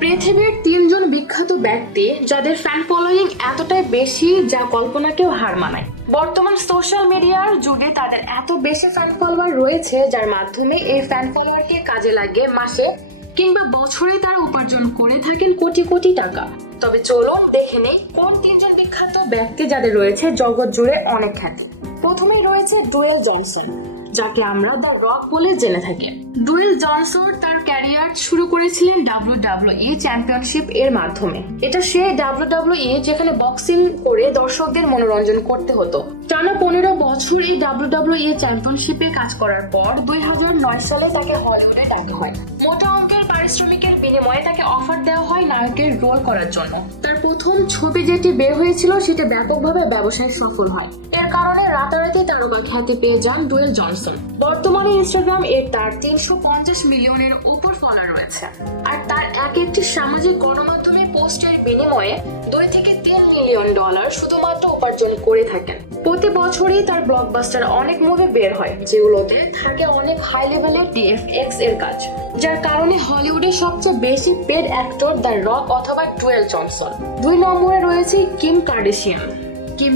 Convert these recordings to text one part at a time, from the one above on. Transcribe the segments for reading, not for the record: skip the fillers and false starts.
পৃথিবীর 3জন বিখ্যাত ব্যক্তি যাদের ফ্যান ফলোয়িং এতটাই বেশি যা কল্পনাকেও হার মানায়। বর্তমান সোশ্যাল মিডিয়ার যুগে তাদের এত বেশি ফ্যান ফলোয়ার রয়েছে যার মাধ্যমে এই ফ্যান ফলোয়ারকে কাজে লাগিয়ে মাসে কিংবা বছরে তারা উপার্জন করে থাকেন কোটি কোটি টাকা। তবে চলুন দেখে নেই কোন 3জন বিখ্যাত ব্যক্তি যাদের রয়েছে জগৎ জুড়ে অনেক খ্যাতি। প্রথমেই রয়েছে ডুয়েল জনসন, যাকে আমরা দ্য রক বলে জেনে থাকি। ডুয়েল জনসন তার ক্যারিয়ার শুরু করেছিলেন WWE চ্যাম্পিয়নশিপ এর মাধ্যমে। এটা সে WWE যেখানে বক্সিং করে দর্শকদের মনোরঞ্জন করতে হতো। টানা 15 বছর এই WWE চ্যাম্পিয়নশিপে কাজ করার পর 2009 সালে তাকে হলিউডে ডাকা হয়। মোটা অঙ্কের পারিশ্রমিকের বিনিময়ে তাকে অফার দেওয়া হয় নায়কের রোল করার জন্য। তার প্রথম ছবি যেটি বের হয়েছিল সেটা ব্যাপকভাবে ব্যবসায় সফল হয়। এর কারণে রাতারাতি তারকা খ্যাতি পেয়ে যান ডুয়েল জনসন। বর্তমানে ইনস্টাগ্রাম এর তার 350 মিলিয়নের উপর ফলোয়ার রয়েছে, আর তার একটি সামাজিক গণমাধ্যমে পোস্টের বিনিময়ে 2 থেকে 3 মিলিয়ন ডলার শুধুমাত্র উপার্জন করে থাকেন। প্রতি বছরই তার ব্লকবাস্টার অনেক মুভি বের হয় যেগুলোতে থাকে অনেক হাই লেভেলের ডিএফএক্স এর কাজ, যার কারণে হলিউডের সবচেয়ে বেশি পেড অ্যাক্টর দ্য রক অথবা ডুয়েল জনসন। 2 নম্বরে রয়েছে Kim Kardashian. Kim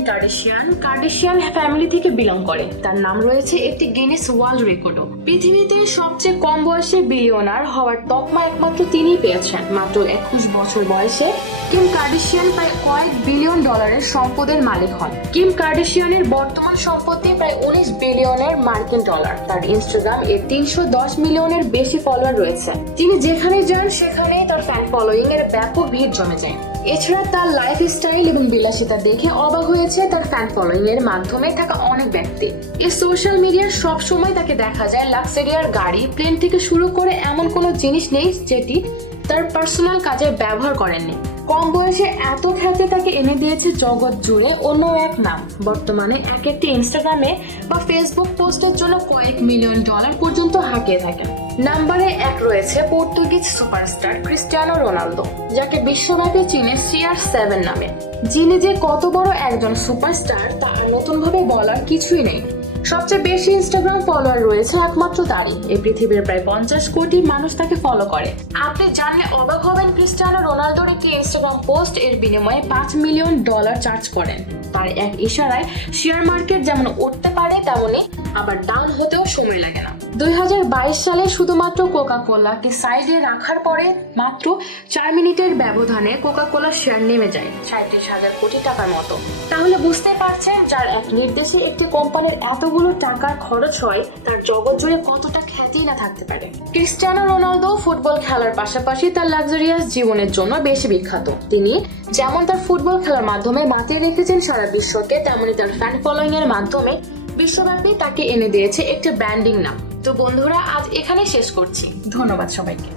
Kardashian family থেকে বিলং করে। তার নাম রয়েছে একটি গিনেস ওয়ার্ল্ড রেকর্ডও। পৃথিবীতে সবচেয়ে কম বয়সে বিলিয়নার হওয়ার তকমা একমাত্র তিনিই পেয়েছেন। মাত্র 21 বছর বয়সে কিম কার্দাশিয়ান প্রায় কয়েক বিলিয়ন ডলারের সম্পদের মালিক হন। কিম কার্দাশিয়ানের বর্তমান সম্পত্তি প্রায় 19 বিলিয়নের মার্কিন ডলার। তার ইনস্টাগ্রাম এর 310 মিলিয়নের বেশি ফলোয়ার রয়েছে। তিনি যেখানে যান সেখানেই তার ফ্যান ফলোয়িং এর ব্যাপক ভিড় জমে যায়। এছাড়া তার লাইফস্টাইল এবং বিলাসিতা দেখে অবাক হয়েছে তার ফ্যান ফলোয়িং এর মাধ্যমে থাকা অনেক ব্যক্তি। এই সোশ্যাল মিডিয়ার সব সময় তাকে দেখা যায় লাক্সারিয়ার গাড়ি, প্লেন থেকে শুরু করে এমন কোনো জিনিস নেই যেটি তার পার্সোনাল কাজে ব্যবহার করেননি। কম বয়সে এত খ্যাতি তাকে এনে দিয়েছে জগৎ জুড়ে অন্য এক নাম। বর্তমানে একটি ইনস্টাগ্রামে বা ফেসবুক পোস্টের জন্য কয়েক মিলিয়ন ডলার পর্যন্ত হাঁকিয়ে থাকেন। নম্বরে 1 রয়েছে পর্তুগিজ সুপারস্টার ক্রিস্টিয়ানো রোনালদো, যাকে বিশ্বব্যাপী চিনে CR7 নামে। যিনি যে কত বড় একজন সুপারস্টার তা নতুনভাবে বলার কিছুই নেই। সবচেয়ে বেশি ইনস্টাগ্রাম ফলোয়ার রয়েছে একমাত্র তারই। এই পৃথিবীর প্রায় 50 কোটি মানুষ তাকে ফলো করে। আপনি জানলে অবাক হবেন ক্রিস্টিয়ানো রোনালদোর একটি ইনস্টাগ্রাম পোস্ট এর বিনিময়ে 5 মিলিয়ন ডলার চার্জ করেন। তার এক ইশারায় শেয়ার মার্কেট যেমন উঠতে পারে তেমনি আবার ডাউন হতেও সময় লাগে না। 2022 সালে শুধুমাত্র কোকা কোলাকে সাইডে রাখার পরে মাত্র 4 মিনিটের ব্যবধানে কোকা কোলার শেয়ার নেমে যায় 37,000 কোটি টাকার মতো। তাহলে বুঝতে পারছেন যার এক নির্দেশে একটি কোম্পানির এতগুলো টাকার খরচ হয় তার জগৎ জুড়ে কতটা খ্যাতি না থাকতে পারে। ক্রিস্টিয়ানো রোনালদো ফুটবল খেলার পাশাপাশি তার লাক্সারিয়াস জীবনের জন্য বেশি বিখ্যাত। তিনি যেমন তার ফুটবল খেলার মাধ্যমে মাতিয়ে রেখেছেন সারা বিশ্বকে, তেমনি তার ফ্যান ফলোয়িং এর মাধ্যমে বিশ্বব্যাপী তাকে এনে দিয়েছে একটি ব্র্যান্ডিং নাম। তো বন্ধুরা, আজ এখানে শেষ করছি। ধন্যবাদ সবাইকে।